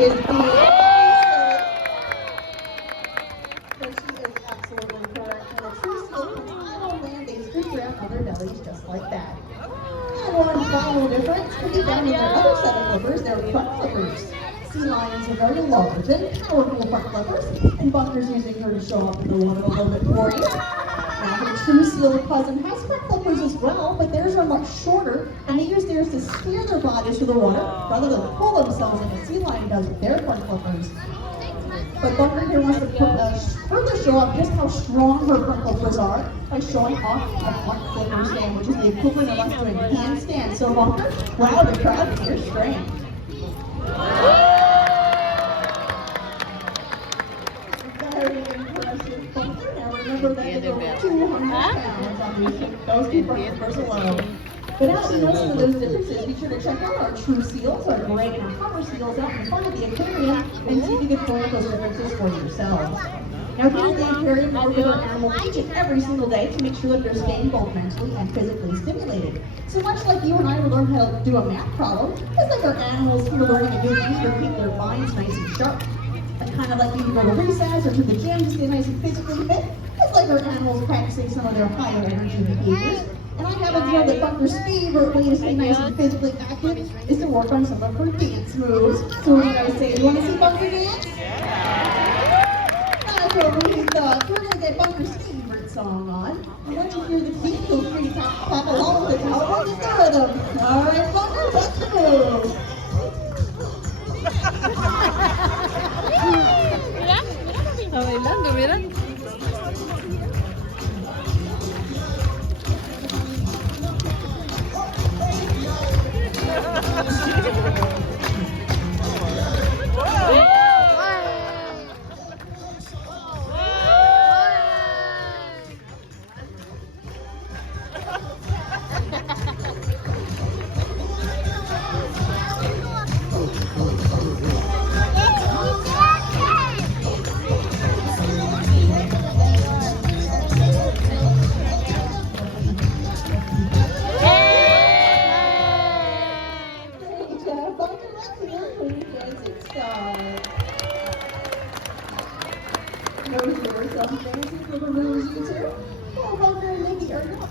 is the but she is absolutely correct. And a true seal can fly on land, they scoop around on their bellies just like that. And one final difference can be found in their other set of flippers, their front flippers. Sea lions are very large and powerful front flippers, and Bunker's using her to show up in the water a little bit for you. Now, her true seal cousin has front flippers as well, but theirs are much shorter, and they use theirs to steer their bodies through the water rather than pull themselves like a sea lion does with their front flippers. But Bunker here wants to further show off just how strong her front flippers are by showing off a front flipper stand, which is the equivalent of us doing handstands. So Bunker, wow, the crowd is your strength. Very impressive, Bunker. Now remember that is over 200 pounds on those two front flippers alone. But now that you know some of those differences, be sure to check out our true seals, our gray and our copper seals out in front of the aquarium and see if you can point out those differences for yourselves. Now here at the aquarium, we work with our animals each and every single day to make sure that they're staying both mentally and physically stimulated. So much like you and I will learn how to do a math problem, it's like our animals who are learning a new thing to keep their minds nice and sharp. And kind of like you go to recess or to the gym to stay nice and physically fit, it's like our animals practicing some of their higher energy behaviors. And I have observed that Bunker's favorite way to stay nice and physically active is to work on some of her dance moves. So what I say, you want to see Bunker dance? That's what we thought. We're going to get Bunker's favorite song on. And once you hear the beat, feel free to clap along with the tower and the rhythm. All right, Bunker, let's move. Está bailando, mira.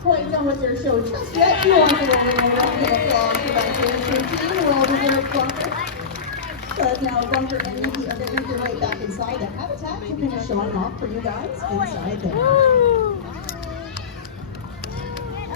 Quite done with their show just yet. You want to roll a round of applause for that dancing team. Well deserved, Bunker. But now Bunker and Nikki are going to make their way back inside the habitat to finish showing off for you guys inside there.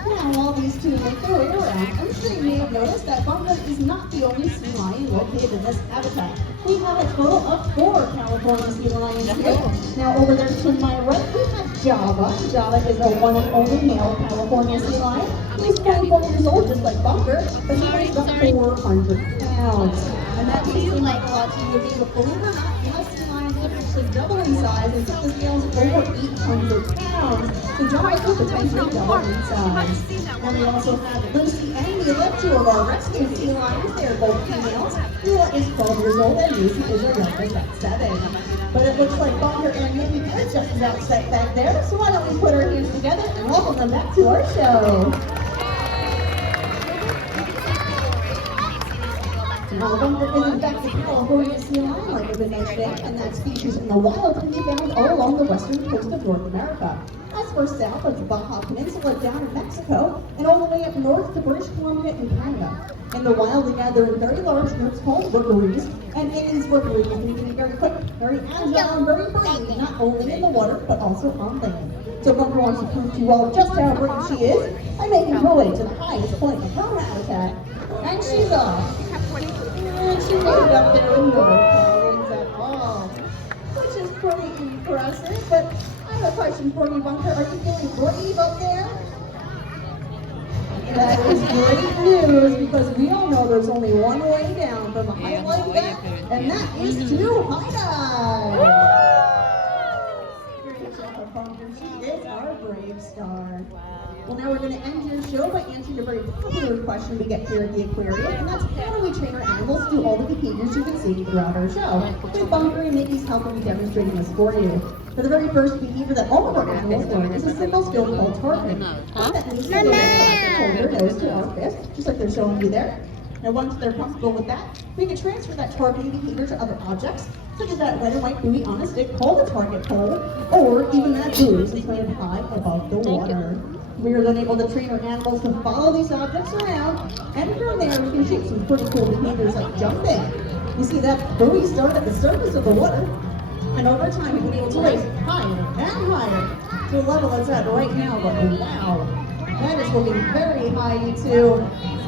Now, while these two make their way around, I'm sure you may have noticed that Bunker is not the only sea lion located in this habitat. We have a total of 4 California sea lions here. Now, over there to my right, we have Java. Java is a one and only male California sea lion. He's 24 years old, just like Bunker, but he weighs about 400 pounds. And that may seem like a lot to you, but believe it or not, male sea lions can actually double in size and tip the scales over 800 pounds. So Java could potentially double in size. And we also have Lucy and Mila, 2 of our rescue sea lions. They are both females. Mila is 12 years old and Lucy is her youngest at 7. But it looks like Bunker and Nikki are just about set back there. So why don't we put our hands together and welcome them back to our show. Now, Bunker is in fact a California sea lion, like I've been mentioning, and that species in the wild can be found all along the western coast of North America. As far south as the Baja Peninsula down in Mexico, and all the way up north to British Columbia and Canada. In the wild, they gather in very large groups called rookeries, and in these rookeries, they can be very quick, very agile, and very brave, not only in the water, but also on land. So Bunker wants to prove to you all just how brave she is by making her way to the highest point of her habitat. And she's off. And she made it up there with no problems at all, which is pretty impressive. But I have a question for you, Bunker. Are you feeling brave up there? That is great news, because we all know there's only one way down from a height like that, and that is to high dive. Great job, Bunker. She is our brave star. Well, now we're going to end your show by answering a very popular question we get here at the aquarium, and that's how do we train our animals to do all the behaviors you've been seeing throughout our show? With Bunker and Nikki's help, we'll be demonstrating this for you. For the very first behavior that all of our animals learn is a simple skill called targeting. That means to hold their nose to our fist, just like they're showing you there. Now once they're comfortable with that, we can transfer that targeting behavior to other objects, such as that red and white buoy on a stick called a target pole, or even that buoy suspended high above the water. We are then able to train our animals to follow these objects around, and from there we can take some pretty cool behaviors like jumping. You see that buoy started at the surface of the water, and over time we've been able to raise it higher and higher to a level it's at right now, but wow, that is looking very high, you two.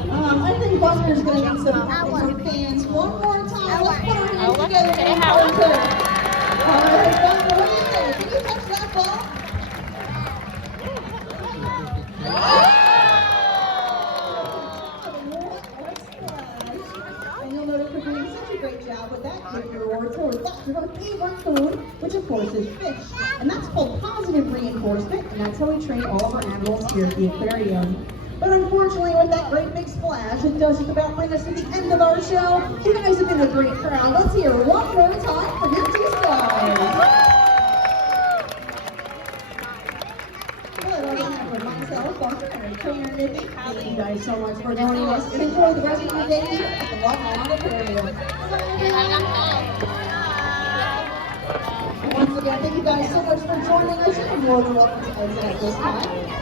I think Bunker's going to need some help from fans one more time. Let's put our hands together and Bunker. All right, Bunker, what do you think? Can you touch that ball? And you'll notice we're doing such a great job with that. Give your reward towards that. Your favorite food, which of course is fish. And that's called positive reinforcement, and that's how we train all of our animals here at the aquarium. But unfortunately, with that great big splash, it does just about bring us to the end of our show. You guys have been a great crowd. Let's hear one more time for your two stars. Good, on behalf of myself, Bunker, and our trainer, Nikki, thank you guys so much for joining us, and enjoy the rest of your day here at the Long Island Aquarium. Once again, thank you guys so much for joining us, and you're more than welcome to exit at this time.